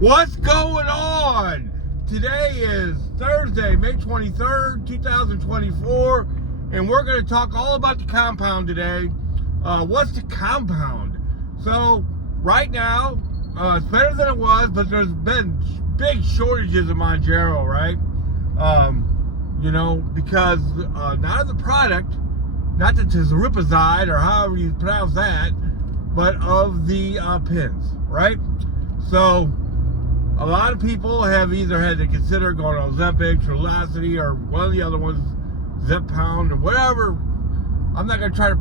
What's going on? Today is Thursday, May 23rd, 2024, and we're going to talk all about the compound today. What's the compound? So, right now, it's better than it was, but there's been big shortages of Mounjaro, right? Because not of the product, not the Tirzepatide, or however you pronounce that, but of the pins, right? So, a lot of people have either had to consider going on Ozempic, Trulicity, or one of the other ones, Zepbound, or whatever. I'm not going to try to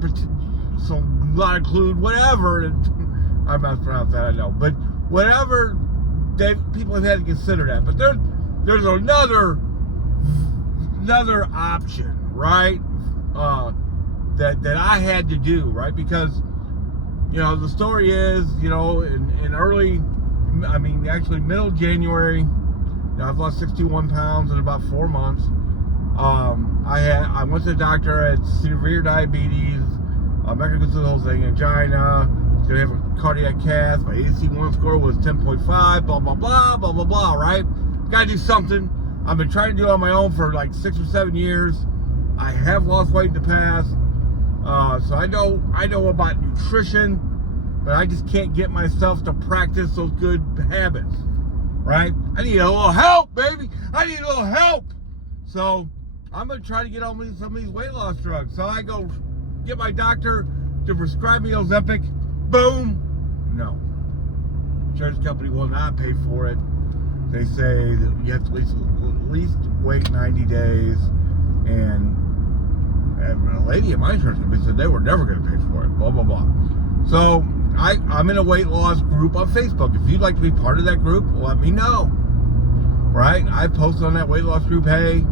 not include whatever. I'm not pronouncing that, I know. But whatever, people have had to consider that. But there's another option, right? That I had to do, right? Because, the story is, middle January, I've lost 61 pounds in about 4 months. I went to the doctor. I had severe diabetes, mechanism the whole thing, angina, gonna have a cardiac cath. My AC1 score was 10.5, blah, blah, blah, blah, blah, blah, right? Gotta do something. I've been trying to do it on my own for like 6 or 7 years. I have lost weight in the past. So I know about nutrition, but I just can't get myself to practice those good habits, right? I need a little help, baby. I need a little help. So I'm going to try to get on with some of these weight loss drugs. So I go get my doctor to prescribe me Ozempic. Boom. No. Insurance company will not pay for it. They say that you have to at least wait 90 days. And a lady at my insurance company said they were never going to pay for it. Blah, blah, blah. So I'm in a weight loss group on Facebook. If you'd like to be part of that group, let me know. Right? I posted on that weight loss group, hey,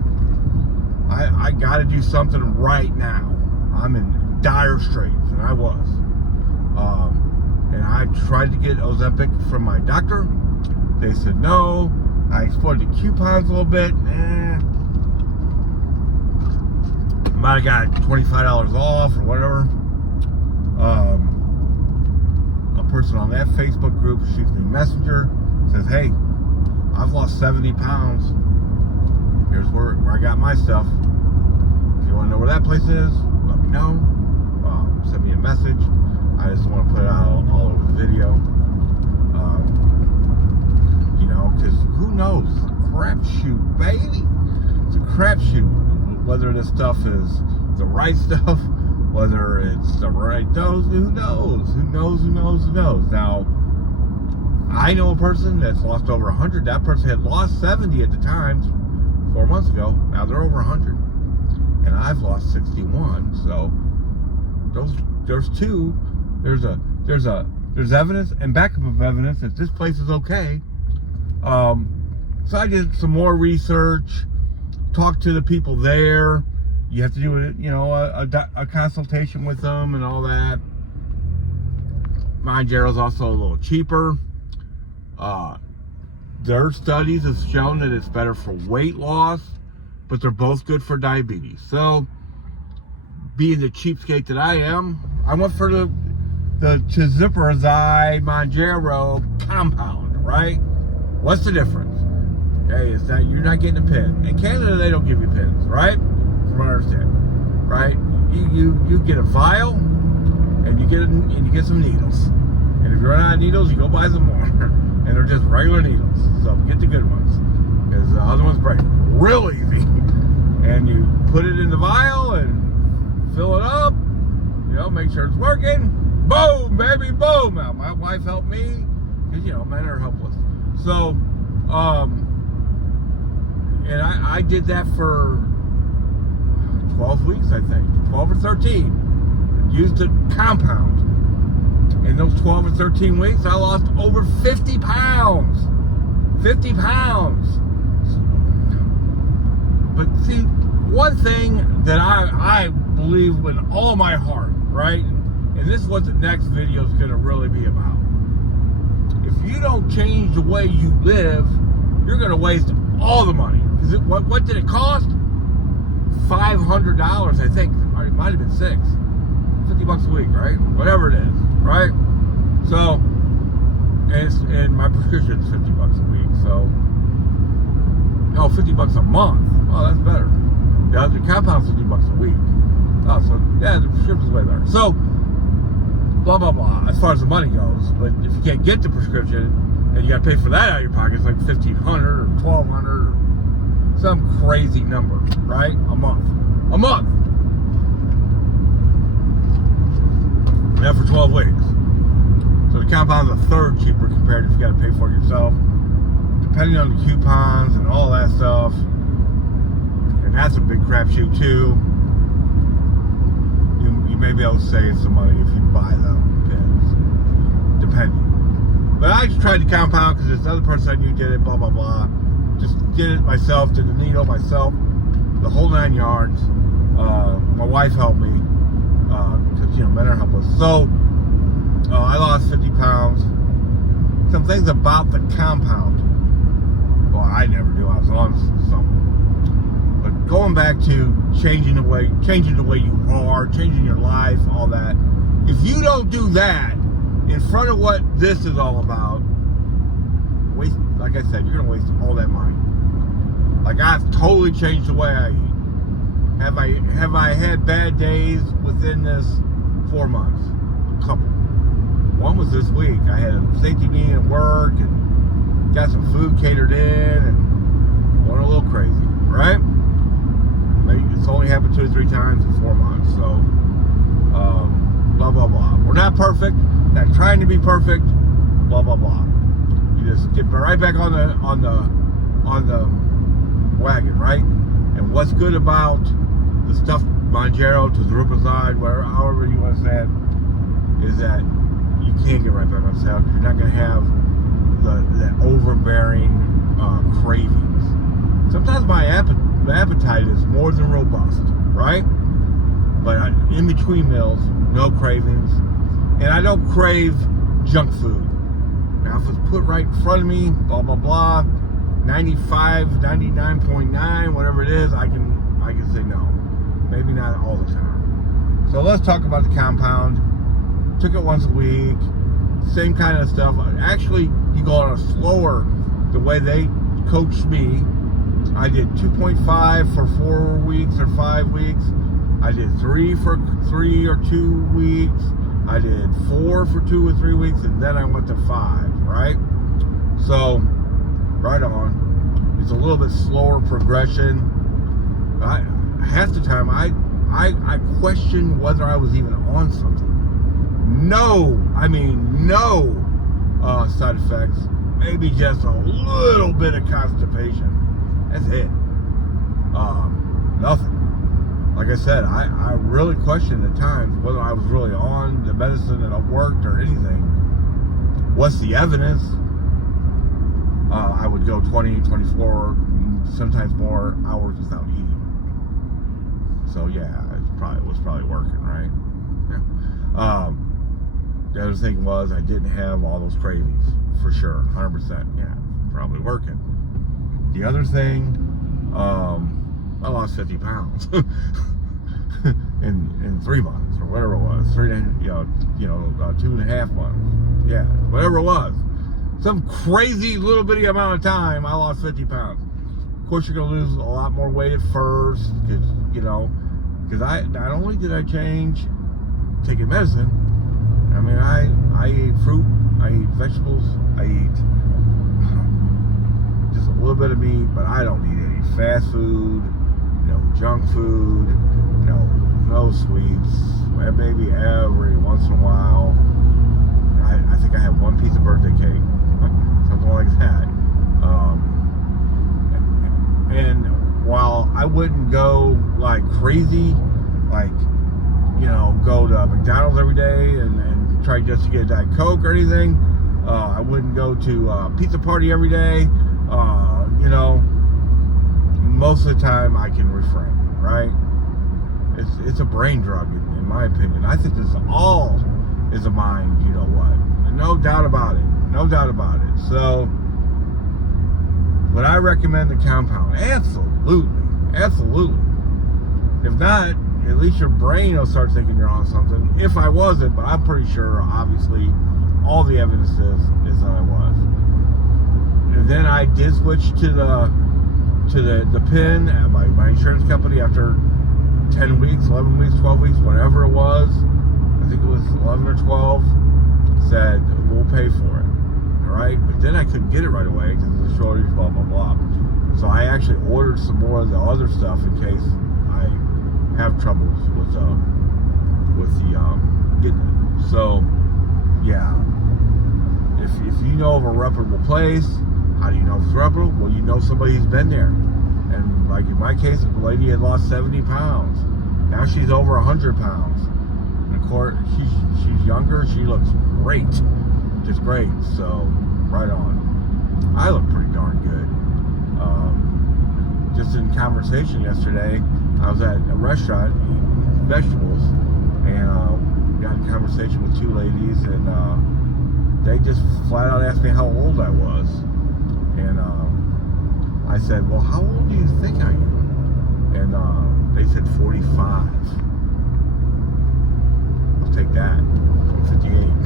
I got to do something right now. I'm in dire straits, and I was. And I tried to get Ozempic from my doctor. They said no. I explored the coupons a little bit. Might have got $25 off or whatever. A person on that Facebook group shoots me a messenger, says, hey, I've lost 70 pounds. Here's where I got my stuff. If you want to know where that place is, let me know. Send me a message. I just want to put it out all over the video. Because who knows? Crapshoot, baby. It's a crapshoot. Whether this stuff is the right stuff, whether it's the right dose, who knows? Who knows? Now, I know a person that's lost over 100. That person had lost 70 at the time, 4 months ago. Now they're over 100. And I've lost 61. So there's two. There's evidence and backup of evidence that this place is okay. So I did some more research, talked to the people there. You have to do a consultation with them and all that. Mounjaro is also a little cheaper. Their studies have shown that it's better for weight loss, but they're both good for diabetes. So, being the cheapskate that I am, I went for the Tirzepatide Mounjaro compound, right? What's the difference? Hey, it's that you're not getting a pin. In Canada, they don't give you pins, right? From what I understand, right? You get a vial, and you get some needles. And if you run out of needles, you go buy some more. And they're just regular needles. So get the good ones, because the other ones break real easy. And you put it in the vial and fill it up. Make sure it's working. Boom, baby, boom. Now, my wife helped me, because men are helpless. So, and I did that for 12 weeks, I think, 12 or 13. Used the compound. In those 12 or 13 weeks, I lost over 50 pounds. 50 pounds. But see, one thing that I believe with all my heart, right? And this is what the next video is going to really be about. If you don't change the way you live, you're going to waste all the money. Because what did it cost? $500, I think. Or it might have been $6. $50 a week, right? Whatever it is, right? So, and my prescription is $50 a week. So, no, $50 a month. Oh, that's better. Yeah, the compound's $50 a week. Oh, so yeah, the prescription's way better. So, blah blah blah. As far as the money goes, but if you can't get the prescription and you got to pay for that out of your pocket, it's like $1,500 or $1,200 or some crazy number, right? A month. And that for 12 weeks. So the compound's a third cheaper compared to if you got to pay for it yourself, depending on the coupons and all that stuff. And that's a big crapshoot too. You may be able to save some money if you buy the pins, depending. But I just tried the compound because this other person I knew did it, blah, blah, blah. Just did it myself, did the needle myself, the whole 9 yards. My wife helped me, because, men are helpless. So, I lost 50 pounds. Some things about the compound, well, I never knew I was on something. But going back to changing the way you are, changing your life, all that. If you don't do that in front of what this is all about, like I said, you're gonna waste all that money. Like, I've totally changed the way I eat. Have I had bad days within this 4 months? A couple. One was this week. I had a safety meeting at work and got some food catered in and went a little crazy, right? Maybe it's only happened 2 or 3 times in 4 months. So, blah blah blah. We're not perfect. Not trying to be perfect. Blah blah blah. You just get right back on the wagon, right? And what's good about the stuff, Mounjaro Tirzepatide, however you want to say it, is that you can't get right back on saddle because you're not going to have the overbearing cravings. Sometimes my appetite is more than robust, right? But in between meals, no cravings. And I don't crave junk food. Now, if it's put right in front of me, blah, blah, blah, 95, 99.9, whatever it is, I can say no. Maybe not all the time. So let's talk about the compound. Took it once a week. Same kind of stuff. Actually, you go on a slower, the way they coached me. I did 2.5 for 4 weeks or 5 weeks. I did 3 for 3 or 2 weeks. I did 4 for 2 or 3 weeks, and then I went to 5, right? So, right on. It's a little bit slower progression. Half the time, I questioned whether I was even on something. No side effects. Maybe just a little bit of constipation. That's it. Nothing. Like I said, I really questioned at times whether I was really on the medicine that worked or anything. What's the evidence? I would go 20, 24, sometimes more hours without eating. So yeah, it was probably working, right? Yeah. The other thing was I didn't have all those cravings, for sure, 100%. Yeah, probably working. The other thing, I lost 50 pounds in 3 months or whatever it was, 2.5 months. Yeah, whatever it was. Some crazy little bitty amount of time, I lost 50 pounds. Of course, you're going to lose a lot more weight at first, because I not only did I change taking medicine, I mean, I eat fruit, I eat vegetables, I eat just a little bit of meat, but I don't eat any fast food, no junk food, no sweets. Maybe every once in a while. I think I have 1 piece of birthday cake, something like that. And while I wouldn't go like crazy, like, go to McDonald's every day and try just to get a Diet Coke or anything, I wouldn't go to a pizza party every day. Most of the time I can refrain, right? It's a brain drug, in my opinion. I think this all is a mind, no doubt about it. So, would I recommend the compound? Absolutely. If not, at least your brain will start thinking you're on something. If I wasn't, but I'm pretty sure, obviously, all the evidence is that I was. And then I did switch to the PIN at my insurance company after 10 weeks, 11 weeks, 12 weeks, whatever it was. I think it was 11 or 12. Said, we'll pay for it. All right? But then I couldn't get it right away because of the shortage, blah, blah, blah. So I actually ordered some more of the other stuff in case I have troubles with the getting it. So, yeah. If you know of a reputable place, how do you know if it's reputable? Well, you know somebody who's been there. And like in my case, the lady had lost 70 pounds. Now she's over 100 pounds. And of course, she's younger. She looks great. Just great. So, right on. I look pretty darn good. Just in conversation yesterday, I was at a restaurant eating vegetables, and got in conversation with two ladies, and they just flat out asked me how old I was. And I said, well, how old do you think I am? And they said 45. I'll take that. I'm 58.